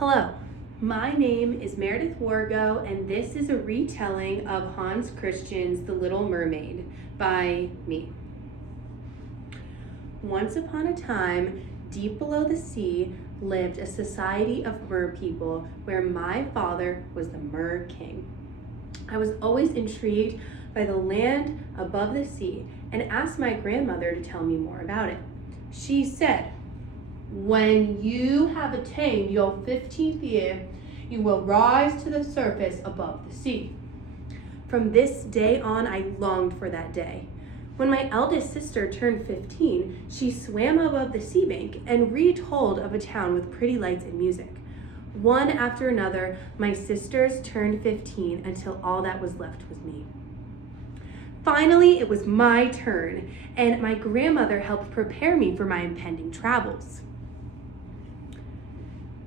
Hello, my name is Meredith Wargo, and this is a retelling of Hans Christian's The Little Mermaid by me. Once upon a time, deep below the sea, lived a society of mer people where my father was the Mer King. I was always intrigued by the land above the sea and asked my grandmother to tell me more about it. She said, "When you have attained your 15th year, you will rise to the surface above the sea." From this day on, I longed for that day. When my eldest sister turned 15, she swam above the sea bank and retold of a town with pretty lights and music. One after another, my sisters turned 15 until all that was left was me. Finally, it was my turn, and my grandmother helped prepare me for my impending travels.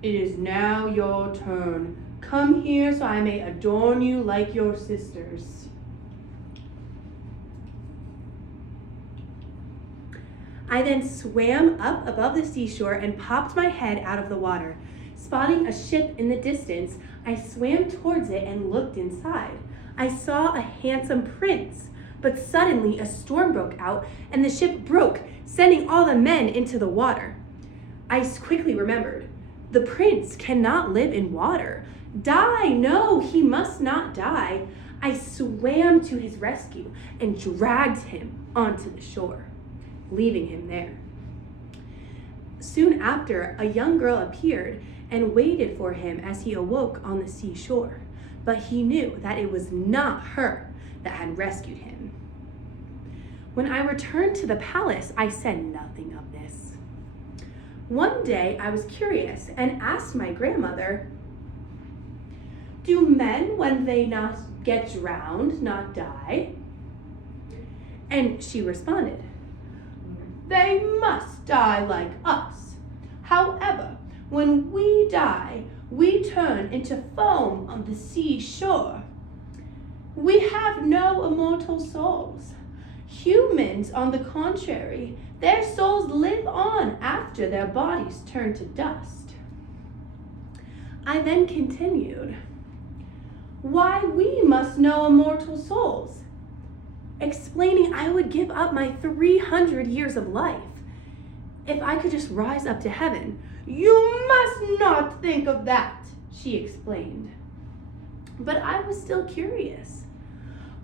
"It is now your turn. Come here so I may adorn you like your sisters." I then swam up above the seashore and popped my head out of the water. Spotting a ship in the distance, I swam towards it and looked inside. I saw a handsome prince, but suddenly a storm broke out and the ship broke, sending all the men into the water. I quickly remembered, the prince cannot live in water. Die, no, he must not die. I swam to his rescue and dragged him onto the shore, leaving him there. Soon after, a young girl appeared and waited for him as he awoke on the seashore, but he knew that it was not her that had rescued him. When I returned to the palace, I said nothing of this. One day, I was curious and asked my grandmother, "Do men, when they not get drowned, not die?" And she responded, "They must die like us. However, when we die, we turn into foam on the seashore. We have no immortal souls. Humans, on the contrary, their souls live on after their bodies turn to dust." I then continued, "Why, we must know immortal souls," explaining I would give up my 300 years of life if I could just rise up to heaven. "You must not think of that," she explained. But I was still curious.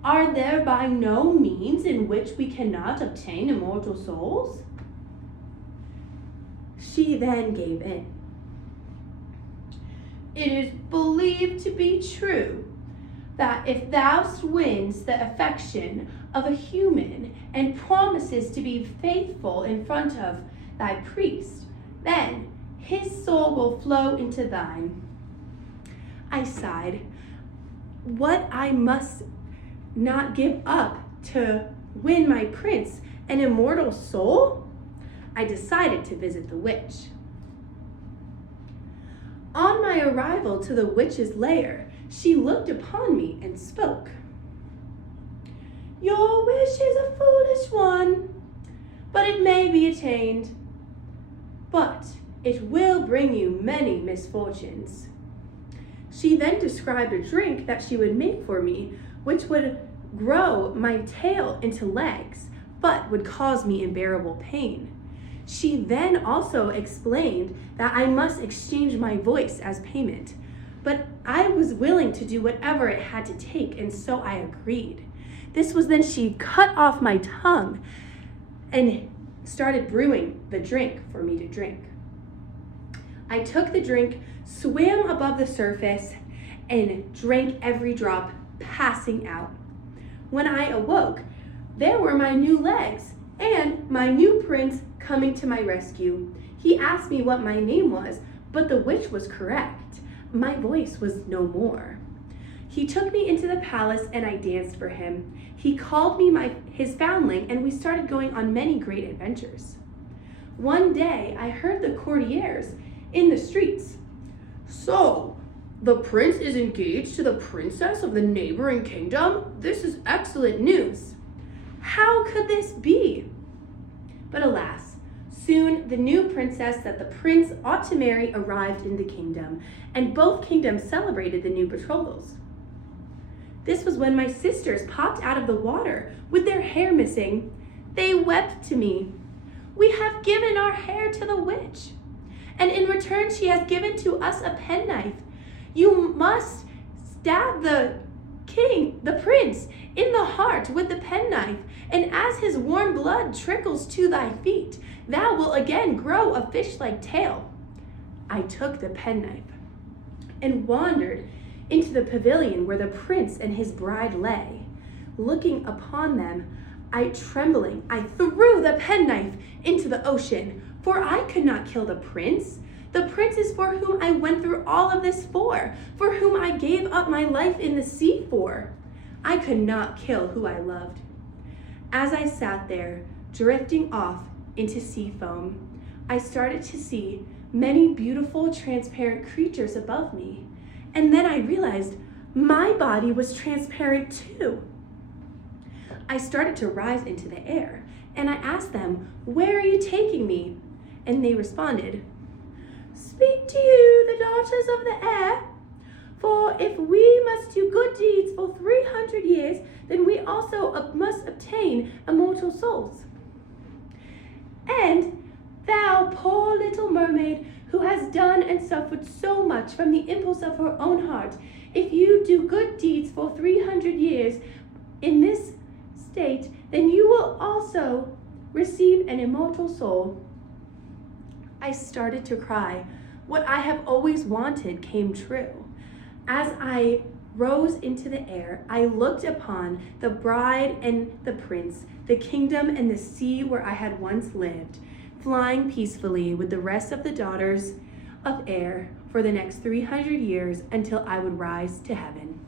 Are there by no means in which we cannot obtain immortal souls? She then gave in. "It is believed to be true that if thou wins the affection of a human and promises to be faithful in front of thy priest, then his soul will flow into thine." I sighed. What I must not give up to win my prince an immortal soul? I decided to visit the witch. On my arrival to the witch's lair, she looked upon me and spoke. "Your wish is a foolish one, but it may be attained. But it will bring you many misfortunes." She then described a drink that she would make for me, which would grow my tail into legs, but would cause me unbearable pain. She then also explained that I must exchange my voice as payment, but I was willing to do whatever it had to take, and so I agreed. This was then she cut off my tongue and started brewing the drink for me to drink. I took the drink, swam above the surface, and drank every drop, passing out. When I awoke, there were my new legs and my new prince coming to my rescue. He asked me what my name was, but the witch was correct. My voice was no more. He took me into the palace and I danced for him. He called me his foundling, and we started going on many great adventures. One day, I heard the courtiers in the streets. "So, the prince is engaged to the princess of the neighboring kingdom? This is excellent news. How could this be?" But alas, Soon the new princess that the prince ought to marry arrived in the kingdom, and both kingdoms celebrated the new betrothals. This was when my sisters popped out of the water with their hair missing. They wept to me. "We have given our hair to the witch, and in return she has given to us a penknife. You must stab the prince, in the heart with the penknife, and as his warm blood trickles to thy feet, thou wilt again grow a fish-like tail." I took the penknife and wandered into the pavilion where the prince and his bride lay. Looking upon them, I threw the penknife into the ocean, for I could not kill the prince. The prince is for whom I went through all of this for whom I gave up my life in the sea for. I could not kill who I loved. As I sat there, drifting off into sea foam, I started to see many beautiful, transparent creatures above me. And then I realized my body was transparent too. I started to rise into the air, and I asked them, "Where are you taking me?" And they responded, "Speak to you, the daughters of the air. For if we must do good deeds for 300 years, then we also must obtain immortal souls. And thou, poor little mermaid, who has done and suffered so much from the impulse of her own heart, if you do good deeds for 300 years in this state, then you will also receive an immortal soul." I started to cry. What I have always wanted came true. As I rose into the air, I looked upon the bride and the prince, the kingdom and the sea where I had once lived, flying peacefully with the rest of the daughters of air for the next 300 years until I would rise to heaven.